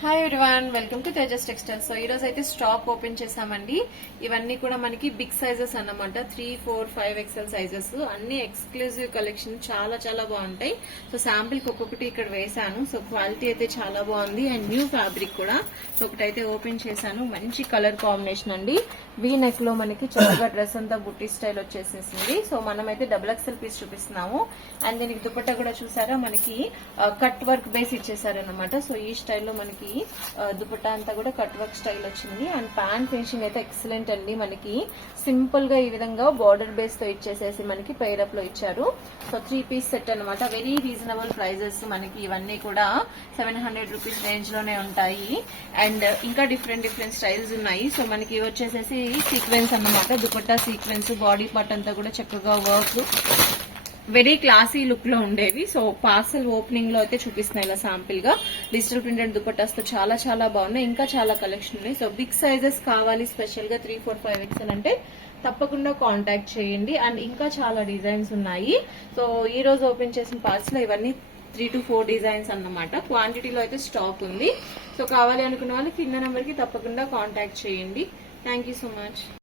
Hi everyone, welcome to Tejas textiles. So ఈ రోజు అయితే స్టాక్ ఓపెన్ చేసామండి. ఇవన్నీ కూడా మనకి బిగ్ సైజెస్ అన్నమాట. 3, 4, 5 ఎక్స్ఎల్ సైజెస్ అన్ని ఎక్స్క్లూజివ్ కలెక్షన్, చాలా చాలా బాగుంటాయి. సో శాంపిల్ కి ఒక్కొక్కటి ఇక్కడ వేసాను. సో క్వాలిటీ అయితే చాలా బాగుంది అండ్ న్యూ ఫ్యాబ్రిక్ కూడా. సో ఒకటైతే ఓపెన్ చేశాను. మంచి కలర్ కాంబినేషన్ అండి. వీ నెక్ లో మనకి చక్కగా డ్రెస్ అంతా బుట్టి స్టైల్ వచ్చేసేసింది. సో మనమైతే డబుల్ ఎక్స్ఎల్ పీస్ చూపిస్తున్నాము. అండ్ దీనికి దుపట్టా కూడా చూసారా, మనకి కట్ వర్క్ బేస్ ఇచ్చేసారనమాట. సో ఈ స్టైల్లో మనకి దుపట్టా అంతా కూడా కట్ వర్క్ స్టైల్ వచ్చింది. అండ్ ప్యాంట్ ఫినిషింగ్ అయితే ఎక్సలెంట్ అండి. మనకి సింపుల్ గా ఈ విధంగా బార్డర్ బేస్ తో ఇచ్చేసేసి మనకి పైరప్ లో ఇచ్చారు. సో 3 పీస్ సెట్ అనమాట. Very reasonable prices. మనకి ఇవన్నీ కూడా 700 రూపీస్ రేంజ్ లోనే ఉంటాయి. అండ్ ఇంకా డిఫరెంట్ స్టైల్స్ ఉన్నాయి. సో మనకి వచ్చేసేసి సీక్వెన్స్ అన్నమాట. దుపట్టా సీక్వెన్స్, బాడీ పార్ట్ అంతా కూడా చక్కగా వర్క్, వెరీ క్లాసీ లుక్ లో ఉండేవి. సో పార్సల్ ఓపెనింగ్ లో అయితే చూపిస్తున్నాయి ఇలా శాంపిల్ గా. డిజిటల్ ప్రింటెడ్ దుపట్టాస్ తో చాలా చాలా బాగున్నాయి. ఇంకా చాలా కలెక్షన్ ఉన్నాయి. సో బిగ్ సైజెస్ కావాలి స్పెషల్ గా 3, 4, 5 ఎక్స్ఎల్ అంటే తప్పకుండా కాంటాక్ట్ చేయండి. అండ్ ఇంకా చాలా డిజైన్స్ ఉన్నాయి. సో ఈ రోజు ఓపెన్ చేసిన పార్సల్ ఇవన్నీ 3 to 4 డిజైన్స్ అన్నమాట. క్వాంటిటీలో అయితే స్టాక్ ఉంది. సో కావాలి అనుకున్న వాళ్ళు కింద నెంబర్ కి తప్పకుండా కాంటాక్ట్ చేయండి. Thank you so much.